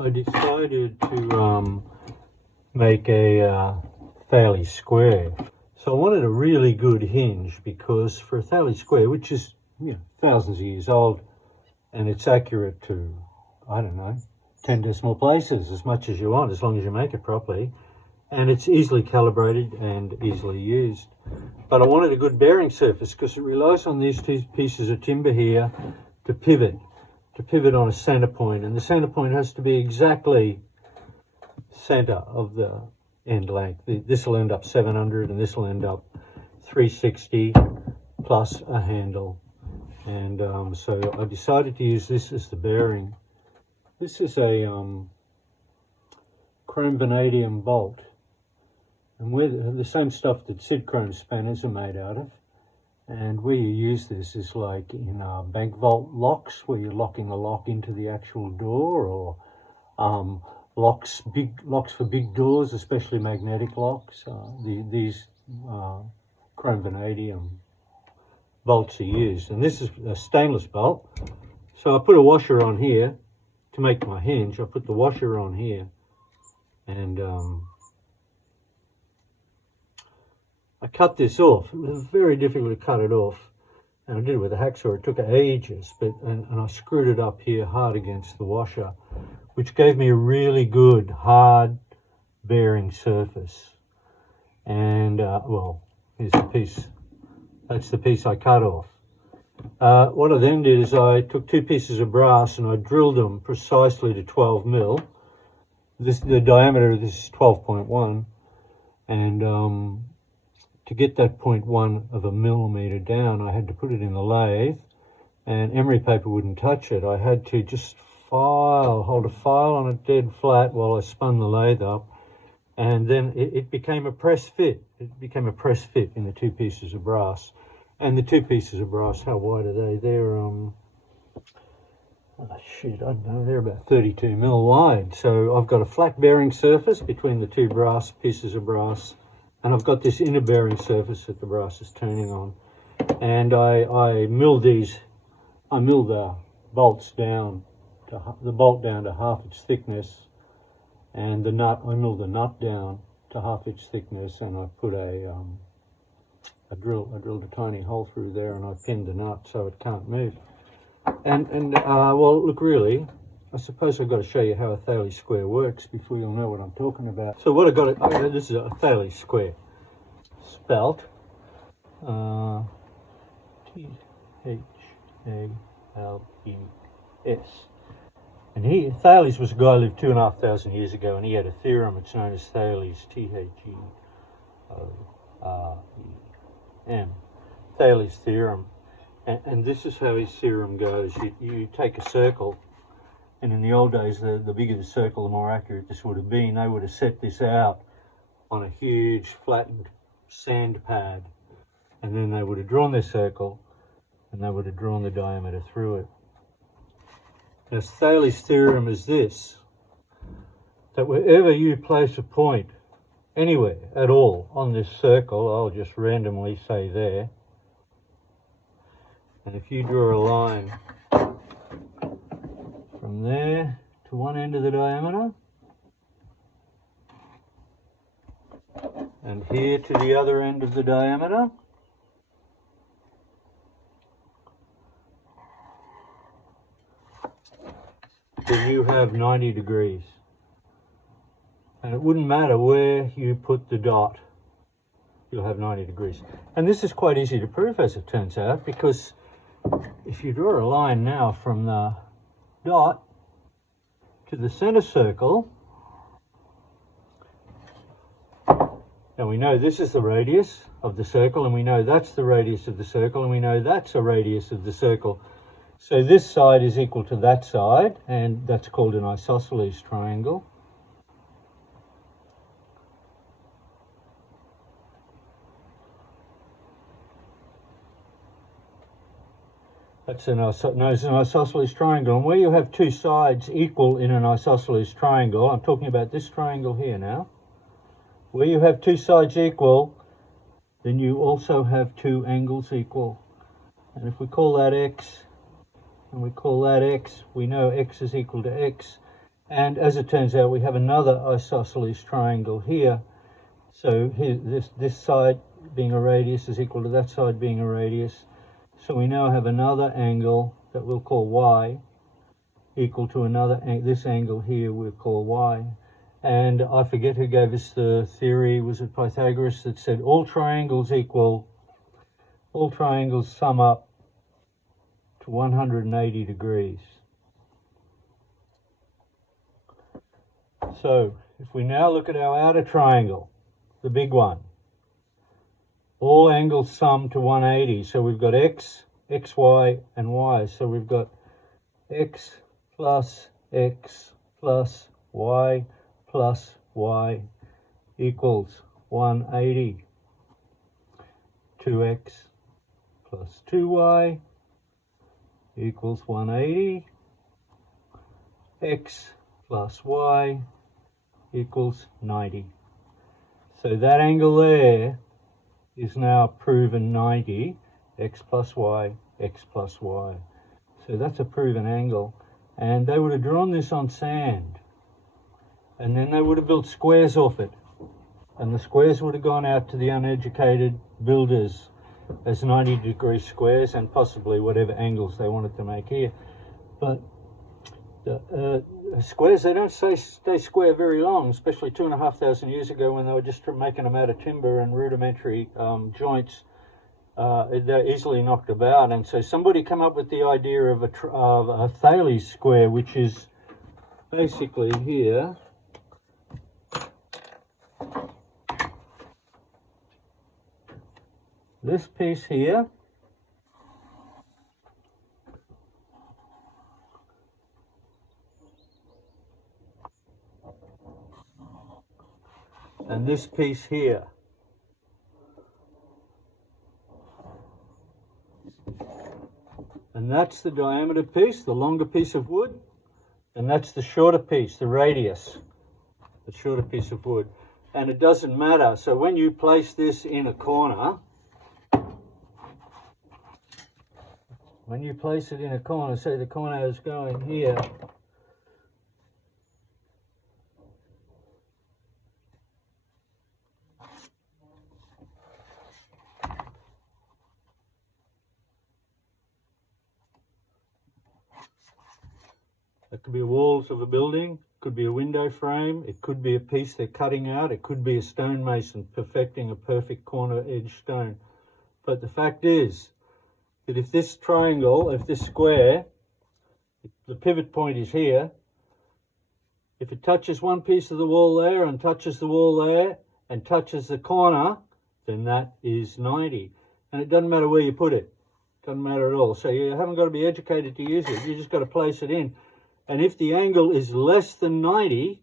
I decided to make a Thales square. So I wanted a really good hinge because for a Thales square, which is thousands of years old, and it's accurate to, I don't know, 10 decimal places, as much as you want, as long as you make it properly. And it's easily calibrated and easily used. But I wanted a good bearing surface because it relies on these two pieces of timber here to pivot on a center point. And the center point has to be exactly center of the end length. This will end up 700 and this will end up 360 plus a handle. And so I decided to use this as the bearing. This is a chrome vanadium bolt. And we're the same stuff that Sid chrome spanners are made out of. And where you use this is like in bank vault locks, where you're locking a lock into the actual door, or locks for big doors, especially magnetic locks. These chrome vanadium bolts are used. And this is a stainless bolt. So I put a washer on here to make my hinge. I put the washer on here, and I cut this off. It was very difficult to cut it off, and I did it with a hacksaw. It took ages, and I screwed it up here hard against the washer, which gave me a really good hard bearing surface. And well, here's the piece. That's the piece I cut off. What I then did is I took two pieces of brass and I drilled them precisely to 12 mil. The diameter of this is 12.1, and to get that 0.1 of a millimeter down, I had to put it in the lathe, and emery paper wouldn't touch it. I had to just hold a file on it dead flat while I spun the lathe up, and then it became a press fit. It became a press fit in the two pieces of brass. And the two pieces of brass, how wide are they? They're, I don't know, they're about 32 mil wide. So I've got a flat bearing surface between the two brass pieces of brass, and I've got this inner bearing surface that the brass is turning on. And I milled the bolts down, the bolt down to half its thickness, and I milled the nut down to half its thickness, and I put I drilled a tiny hole through there, and I pinned the nut so it can't move. And well, look, really, I suppose I've got to show you how a Thales square works before you'll know what I'm talking about. So what I got, this is a Thales square, spelt Thales. And Thales was a guy who lived 2,500 years ago, and he had a theorem. It's known as Thales, Theorem, Thales theorem. And this is how his theorem goes. You take a circle, and in the old days, the bigger the circle, the more accurate this would have been. They would have set this out on a huge flattened sand pad, and then they would have drawn their circle, and they would have drawn the diameter through it. Now, Thales theorem is this, that wherever you place a point, anywhere at all on this circle, I'll just randomly say there, and if you draw a line from there to one end of the diameter, and here to the other end of the diameter, then you have 90 degrees. And it wouldn't matter where you put the dot, you'll have 90 degrees. And this is quite easy to prove, as it turns out, because if you draw a line now from the dot to the center circle, and we know this is the radius of the circle, and we know that's the radius of the circle, and we know that's a radius of the circle. So this side is equal to that side, and that's called an isosceles triangle. That's known as an isosceles triangle. And where you have two sides equal in an isosceles triangle, I'm talking about this triangle here now, where you have two sides equal, then you also have two angles equal. And if we call that x, and we call that x, we know x is equal to x, And as it turns out, we have another isosceles triangle here. So here, this side being a radius is equal to that side being a radius. So we now have another angle that we'll call y equal to another, this angle here we'll call y. And I forget who gave us the theory, was it Pythagoras, that said all triangles sum up to 180 degrees. So if we now look at our outer triangle, the big one, all angles sum to 180. So we've got x, xy, and y. So we've got x plus y plus y equals 180. 2x plus 2y equals 180. X plus y equals 90. So that angle there is now proven 90, x plus y, x plus y. So that's a proven angle. And they would have drawn this on sand. And then they would have built squares off it. And the squares would have gone out to the uneducated builders as 90-degree squares and possibly whatever angles they wanted to make here. But the squares, they don't stay square very long, especially 2,500 years ago when they were just making them out of timber and rudimentary joints. They're easily knocked about, and so somebody came up with the idea of a Thales square, which is basically here. This piece here and this piece here. And that's the diameter piece, the longer piece of wood, and that's the shorter piece, the radius, the shorter piece of wood. And it doesn't matter. So when you place this in a corner, say the corner is going here, it could be walls of a building, it could be a window frame, it could be a piece they're cutting out, it could be a stonemason perfecting a perfect corner edge stone. But the fact is that if this triangle, if this square, the pivot point is here, if it touches one piece of the wall there and touches the wall there and touches the corner, then that is 90. And it doesn't matter where you put it. It doesn't matter at all. So you haven't got to be educated to use it. You just got to place it in. And if the angle is less than 90,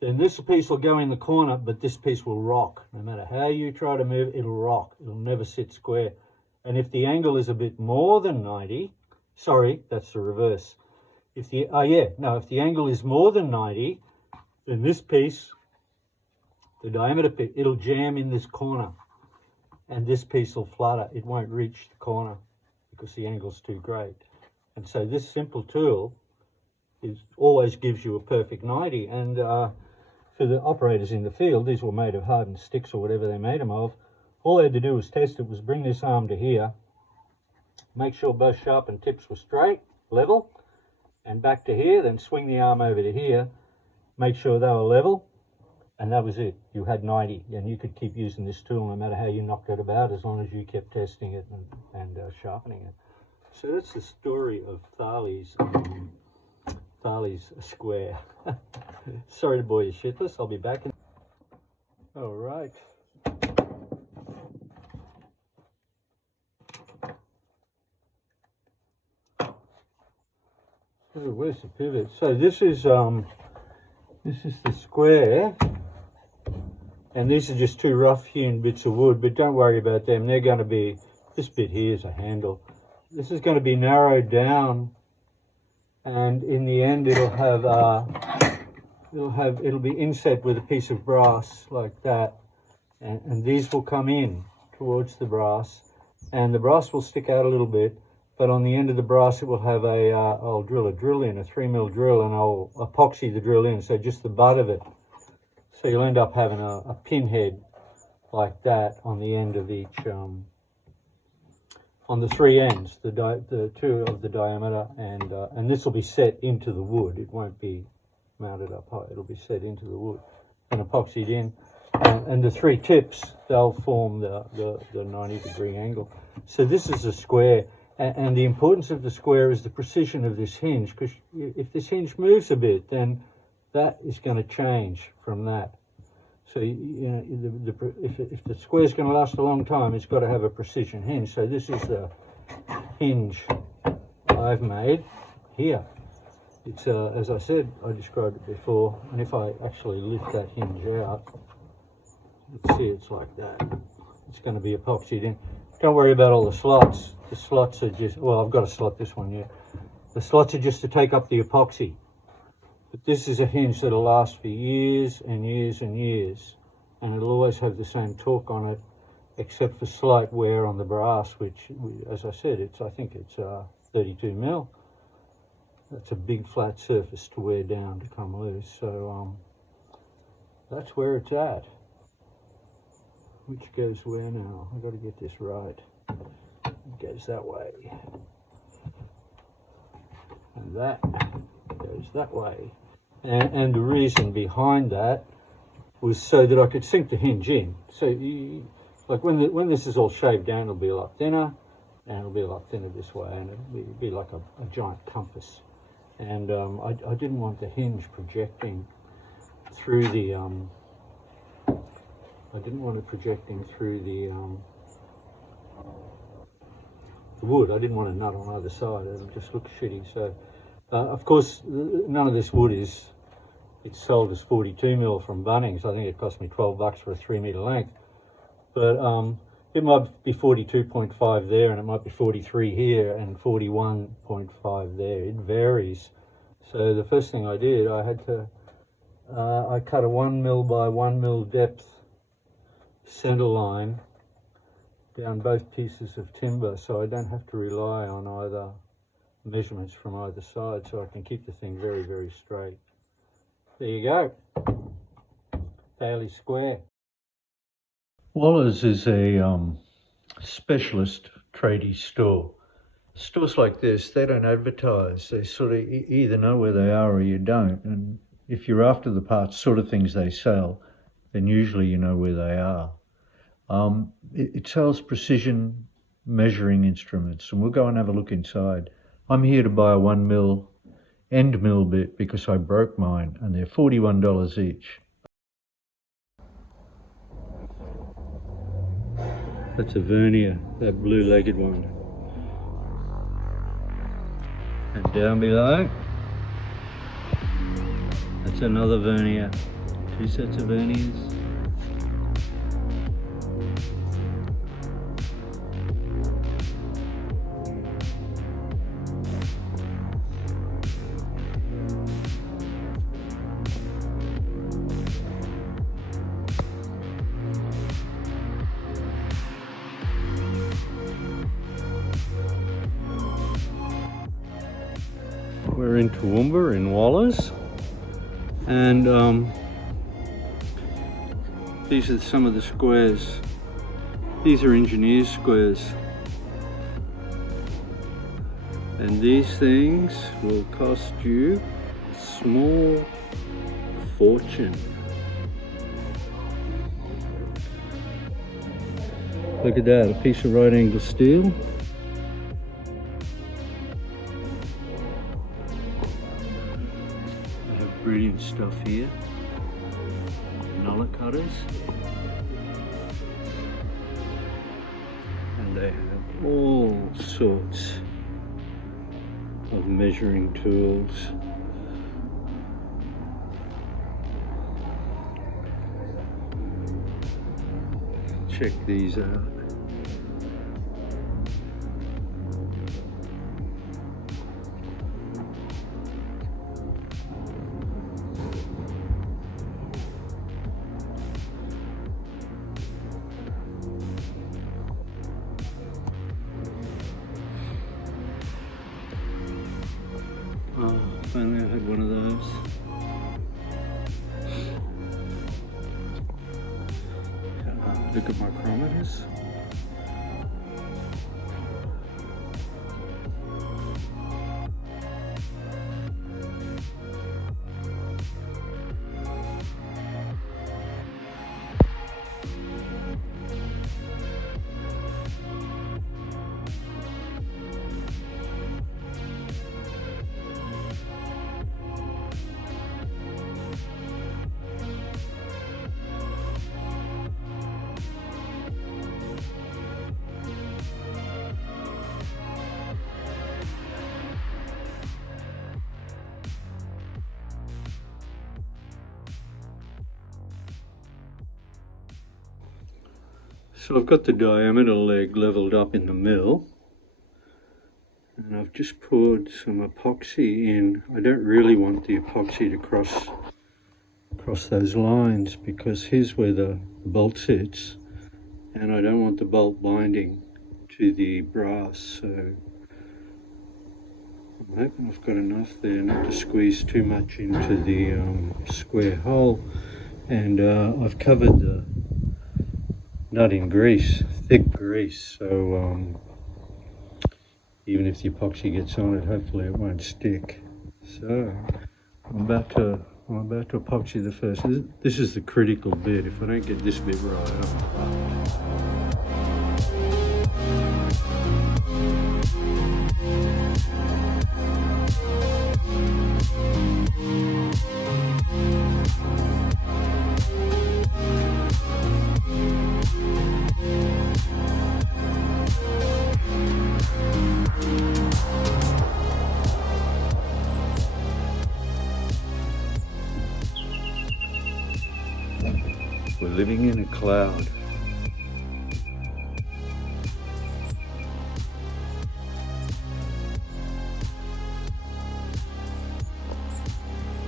then this piece will go in the corner, but this piece will rock. No matter how you try to move, it'll rock. It'll never sit square. And if the angle is a bit more than 90, sorry, that's the reverse. If the angle is more than 90, then this piece, the diameter piece, it'll jam in this corner. And this piece will flutter. It won't reach the corner because the angle's too great. And so this simple tool always gives you a perfect 90. And for the operators in the field, these were made of hardened sticks or whatever they made them of. All they had to do was test it, was bring this arm to here, make sure both sharpened tips were straight, level, and back to here, then swing the arm over to here, make sure they were level, and that was it. You had 90, and you could keep using this tool no matter how you knocked it about, as long as you kept testing it and sharpening it. So that's the story of Thales square. Sorry to bore you shitless, I'll be back. All right. So where's the pivot? So this is the square, and these are just two rough hewn bits of wood, but don't worry about them. They're going to be, this bit here is a handle. This is going to be narrowed down, and in the end it'll be inset with a piece of brass like that, and these will come in towards the brass, and the brass will stick out a little bit, but on the end of the brass it will have I'll drill a drill in, a 3mm drill, and I'll epoxy the drill in, so just the butt of it. So you'll end up having a pinhead like that on the end of each, on the three ends, the two of the diameter, and this will be set into the wood. It won't be mounted up high, it'll be set into the wood and epoxied in. And the three tips, they'll form the 90-degree angle. So this is a square, and the importance of the square is the precision of this hinge, because if this hinge moves a bit, then that is going to change from that. So if the square is going to last a long time, it's got to have a precision hinge. So this is the hinge I've made here. It's as I said, I described it before, and if I actually lift that hinge out, let's see, it's like that. It's going to be epoxied in. Don't worry about all the slots. The slots are just, well, I've got to slot this one yet. The slots are just to take up the epoxy. But this is a hinge that'll last for years and years and years, and it'll always have the same torque on it, except for slight wear on the brass, which, as I said, I think it's 32mm. That's a big flat surface to wear down, to come loose. So that's where it's at. Which goes where now? I've got to get this right. It goes that way. And that goes that way. And the reason behind that was so that I could sink the hinge in. So like when this is all shaved down, it'll be a lot thinner, and it'll be a lot thinner this way, and it'll be like a giant compass. And I didn't want the hinge projecting through the the wood. I didn't want a nut on either side. It'll just look shitty. So of course, none of this wood it's sold as 42mm from Bunnings. I think it cost me $12 for a 3 meter length, but it might be 42.5 there, and it might be 43 here, and 41.5 there. It varies. So the first thing I did, I had to I cut a 1mm by 1mm depth center line down both pieces of timber, so I don't have to rely on either measurements from either side, so I can keep the thing very, very straight. There you go. Thales square. Waller's is a specialist tradie store. Stores like this, they don't advertise. They sort of either know where they are or you don't. And if you're after the parts, sort of things they sell, then usually you know where they are. It sells precision measuring instruments, and we'll go and have a look inside. I'm here to buy a 1mm end mill bit because I broke mine, and they're $41 each. That's a vernier, that blue-legged one. And down below, that's another vernier. Two sets of verniers. We're in Toowoomba in Waller's, and these are some of the squares. These are engineer squares, and these things will cost you a small fortune. Look at that, a piece of right angle steel. Brilliant stuff here. Nullah cutters, and they have all sorts of measuring tools. Check these out. Finally I had one of those. Look at micrometers. So I've got the diameter leg leveled up in the mill, and I've just poured some epoxy in. I don't really want the epoxy to cross those lines because here's where the bolt sits, and I don't want the bolt binding to the brass, so I'm hoping I've got enough there not to squeeze too much into the square hole. And I've covered the nut in grease, thick grease, so even if the epoxy gets on it, hopefully it won't stick. So I'm about to epoxy the first. This is the critical bit. If I don't get this bit right, I'm fucked. We're living in a cloud.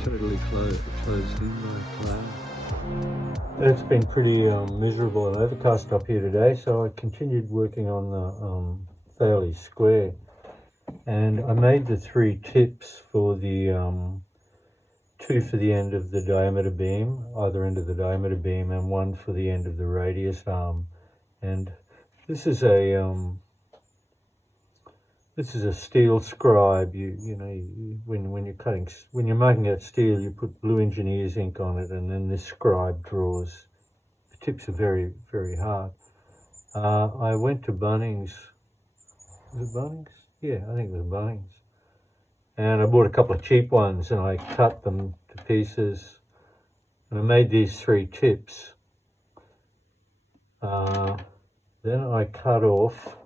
Totally closed in by a cloud. It's been pretty miserable and overcast up here today, so I continued working on the Thales square. And I made the 3 tips for the 2 for the end of the diameter beam, either end of the diameter beam, and 1 for the end of the radius arm. And this is a steel scribe. When you're marking out steel, you put blue engineer's ink on it, and then this scribe draws. The tips are very, very hard. I went to Bunnings. Was it Bunnings? Yeah, I think it was Bunnings. And I bought a couple of cheap ones, and I cut them to pieces. And I made these 3 tips. Then I cut off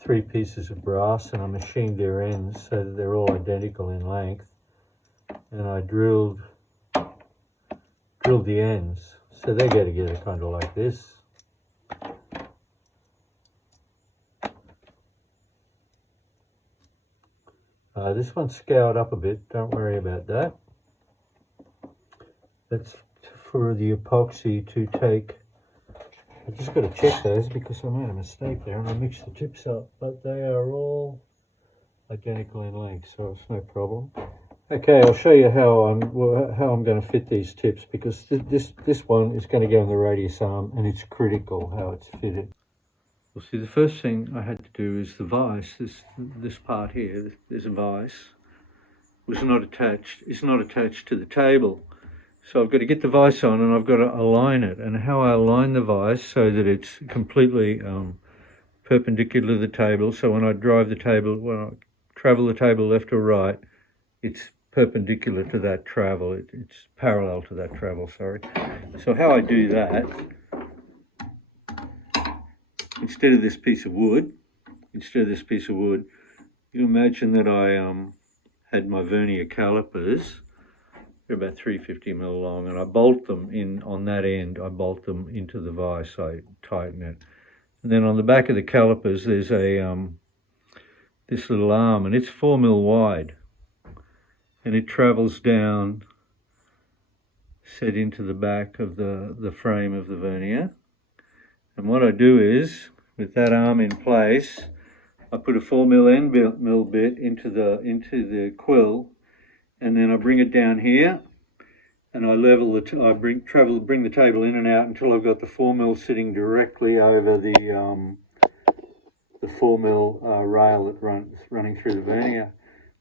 3 pieces of brass, and I machined their ends so that they're all identical in length. And I drilled the ends, so they go together kind of like this. This one's scoured up a bit, don't worry about that. That's for the epoxy to take. I've just got to check those because I made a mistake there and I mixed the tips up, but they are all identical in length, so it's no problem. Okay, I'll show you how I'm going to fit these tips, because this one is going to go in the radius arm, and it's critical how it's fitted. Well, see, the first thing I had to do is the vise. This part here, this vise, was not attached. It's not attached to the table. So I've got to get the vise on, and I've got to align it. And how I align the vise so that it's completely perpendicular to the table. So when I drive the table, when I travel the table left or right, it's perpendicular to that travel. It's parallel to that travel, sorry. So how I do that, instead of this piece of wood, you imagine that I had my vernier calipers. They're about 350 mil long, and I bolt them in on that end. I bolt them into the vise. I tighten it, and then on the back of the calipers there's a this little arm, and it's 4 mil wide, and it travels down, set into the back of the frame of the vernier. And what I do is, with that arm in place, I put a 4 mil end mill bit into the quill, and then I bring it down here, and I level it. I bring the table in and out until I've got the 4mm sitting directly over the 4mm rail that running through the vernier.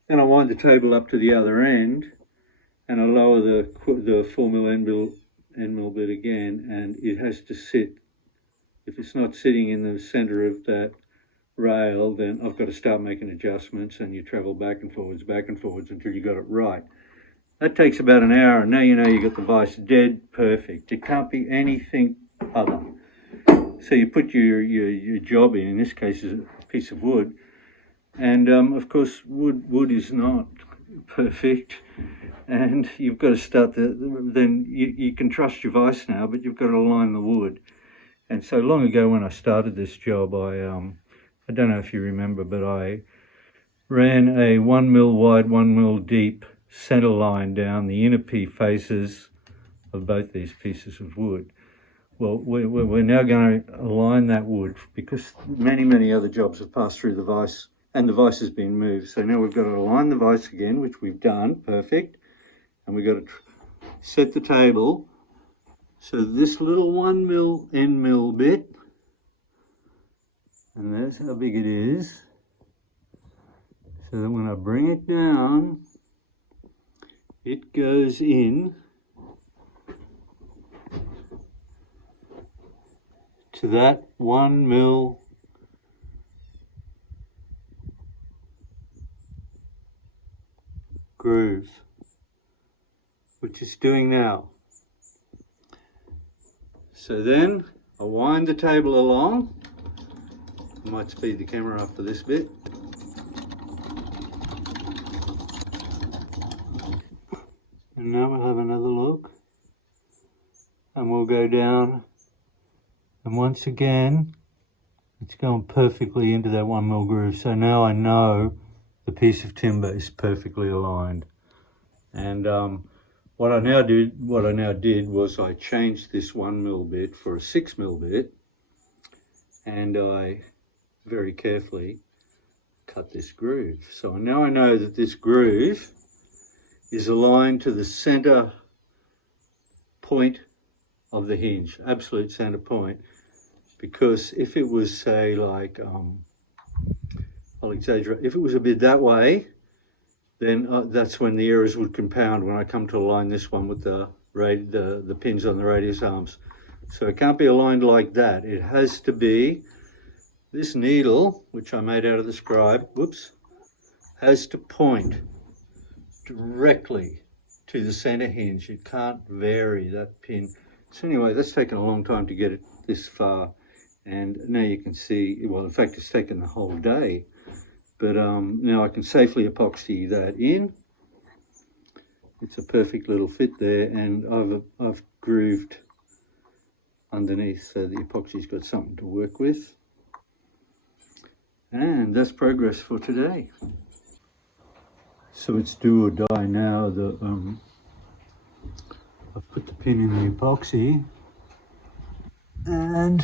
Then I wind the table up to the other end, and I lower the 4mm end mill bit again, and it has to sit. If it's not sitting in the centre of that rail, then I've got to start making adjustments, and you travel back and forwards until you got it right. That takes about an hour, and now you know you got the vise dead perfect. It can't be anything other. So you put your job in this case is a piece of wood, and of course wood is not perfect, and you've got to start then you can trust your vise now, but you've got to align the wood. And so long ago when I started this job, I don't know if you remember, but I ran a 1mm wide, 1mm deep center line down the inner faces of both these pieces of wood. Well, we're now going to align that wood because many other jobs have passed through the vise and the vise has been moved. So now we've got to align the vise again, which we've done, perfect. And we've got to set the table. So this little 1mm end mill bit, and that's how big it is, so that when I bring it down, it goes in to that 1mm groove, which it's doing now. So then I wind the table along. I might speed the camera up for this bit. And now we'll have another look. And we'll go down. And once again, it's going perfectly into that 1mm groove. So now I know the piece of timber is perfectly aligned. And what I now did was I changed this 1mm bit for a 6mm bit, and I very carefully cut this groove. So now I know that this groove is aligned to the center point of the hinge, absolute center point, because if it was, say, like, I'll exaggerate, if it was a bit that way, then that's when the errors would compound when I come to align this one with the pins on the radius arms. So it can't be aligned like that. It has to be, this needle, which I made out of the scribe, has to point directly to the center hinge. It can't vary that pin. So anyway, that's taken a long time to get it this far. And now you can see, well, in fact, it's taken the whole day. But now I can safely epoxy that in. It's a perfect little fit there, and I've grooved underneath so the epoxy's got something to work with. And that's progress for today. So it's do or die now. I've put the pin in the epoxy, and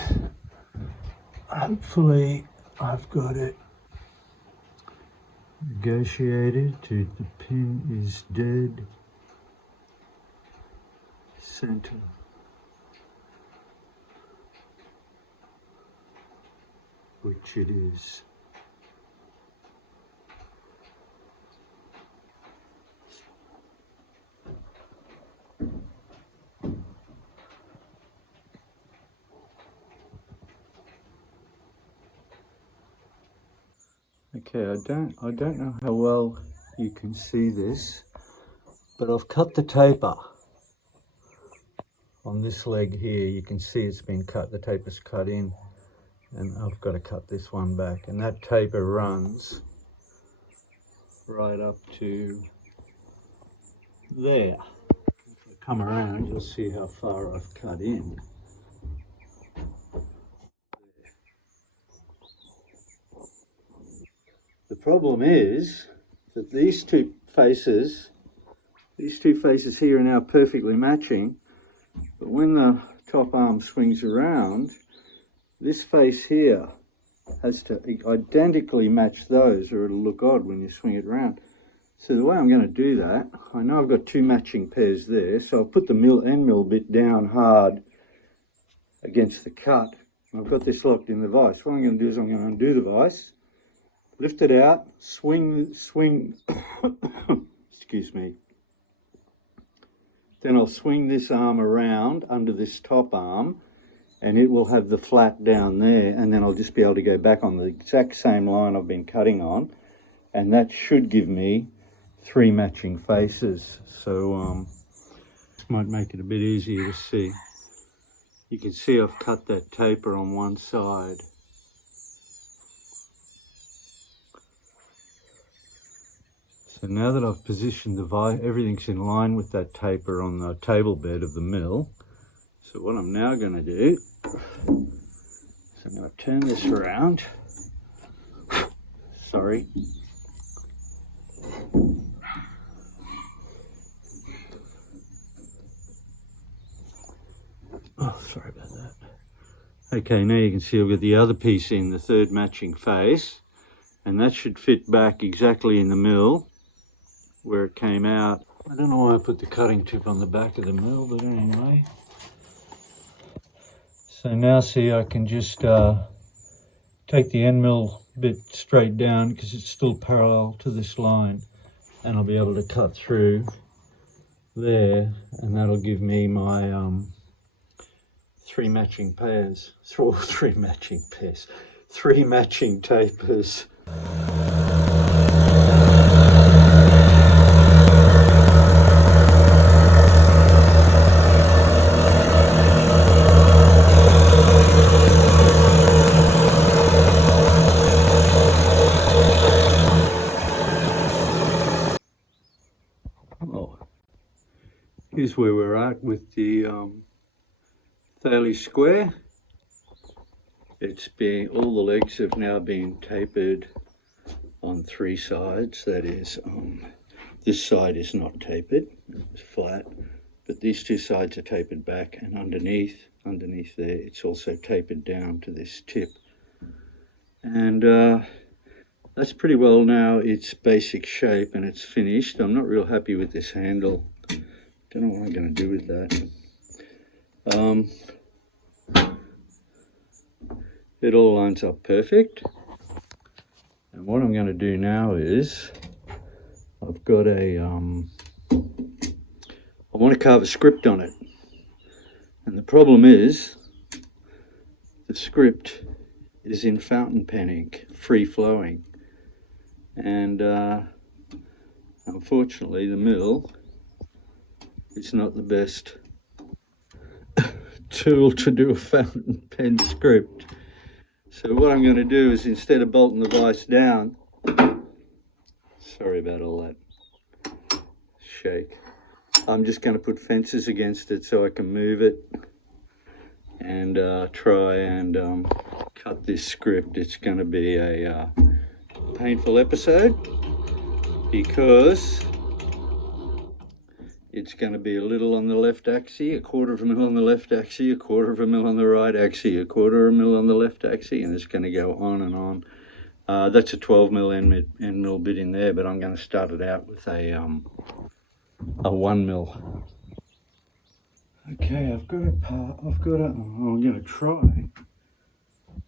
hopefully I've got it negotiated to the pin is dead center. Which it is. Okay, I don't know how well you can see this, but I've cut the taper on this leg here. You can see it's been cut, the taper's cut in, and I've got to cut this one back, and that taper runs right up to there. If I come around, you'll see how far I've cut in. The problem is that these two faces here are now perfectly matching, but when the top arm swings around, this face here has to identically match those, or it'll look odd when you swing it around. So the way I'm going to do that, I know I've got two matching pairs there, so I'll put the end mill bit down hard against the cut. I've got this locked in the vise. What I'm going to do is I'm going to undo the vise, lift it out, swing, excuse me. Then I'll swing this arm around under this top arm, and it will have the flat down there, and then I'll just be able to go back on the exact same line I've been cutting on, and that should give me 3 matching faces. So this might make it a bit easier to see. You can see I've cut that taper on one side. So now that I've positioned the vise, everything's in line with that taper on the table bed of the mill. So what I'm now going to do is I'm going to turn this around. Sorry. Oh, sorry about that. Okay, now you can see I've got the other piece in, the third matching face, and that should fit back exactly in the mill where it came out. I don't know why I put the cutting tip on the back of the mill, but anyway. So now see, I can just take the end mill bit straight down because it's still parallel to this line, and I'll be able to cut through there, and that'll give me my 3 matching pairs, 3 matching pairs, 3 matching tapers. Oh, here's where we're at with the Thales square. It's been, all the legs have now been tapered on 3 sides. That is, this side is not tapered, it's flat, but these 2 sides are tapered back, and underneath there, it's also tapered down to this tip. And that's pretty well now its basic shape, and it's finished. I'm not real happy with this handle. Don't know what I'm going to do with that. It all lines up perfect, and what I'm going to do now is I've got a I want to carve a script on it, and the problem is the script is in fountain pen ink, free flowing, and unfortunately the mill is not the best tool to do a fountain pen script. So what I'm going to do is, instead of bolting the vise down, sorry about all that shake, I'm just going to put fences against it so I can move it and try and cut this script. It's going to be a painful episode because it's going to be a little on the left axis, 1/4 of a mil on the left axis, 1/4 of a mil on the right axis, 1/4 of a mil on the left axis, and it's going to go on and on. That's a 12 mil end mill bit in there, but I'm going to start it out with a 1 mil. Okay, I'm going to try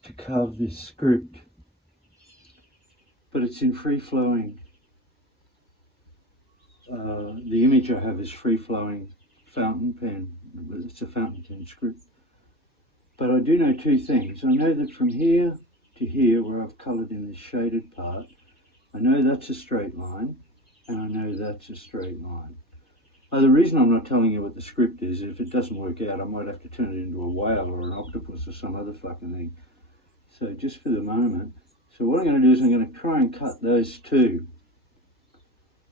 to carve this script, but it's in free flowing. The image I have is free-flowing fountain pen. It's a fountain pen script. But I do know 2 things. I know that from here to here, where I've coloured in this shaded part, I know that's a straight line, and I know that's a straight line. The reason I'm not telling you what the script is, if it doesn't work out, I might have to turn it into a whale or an octopus or some other fucking thing. So just for the moment. So what I'm going to do is I'm going to try and cut those 2.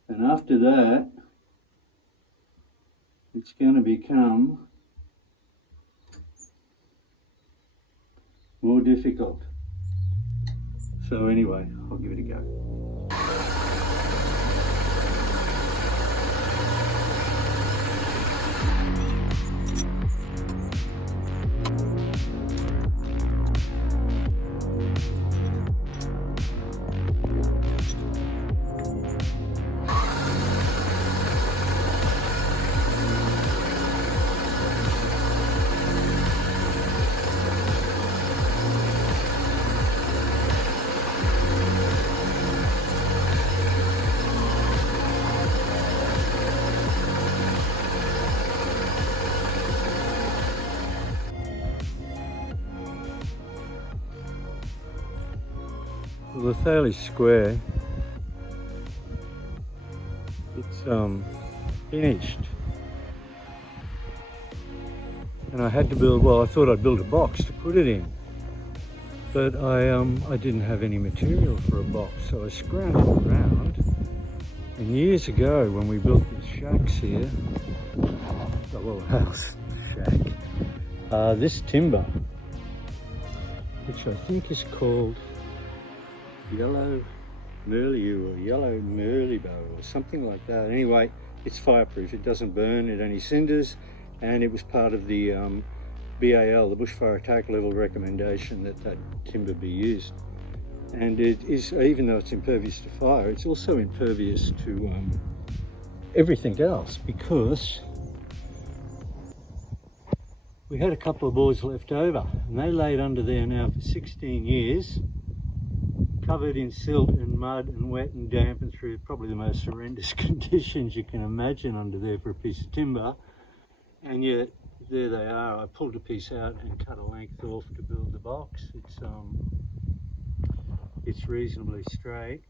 And after that, it's going to become more difficult. So anyway, I'll give it a go. the Thales square, it's finished, and I had to build, well, I thought I'd build a box to put it in, but I didn't have any material for a box, so I scrambled around, and years ago when we built these shacks here, a little house shack, this timber, which I think is called yellow merlieu or yellow merlibow or something like that. Anyway, it's fireproof, it doesn't burn, it only cinders, and it was part of the BAL, the bushfire attack level recommendation, that timber be used. And it is, even though it's impervious to fire, it's also impervious to everything else, because we had a couple of boards left over and they laid under there now for 16 years, covered in silt and mud and wet and damp and through probably the most horrendous conditions you can imagine under there for a piece of timber. And yet there they are. I pulled a piece out and cut a length off to build the box. It's reasonably straight.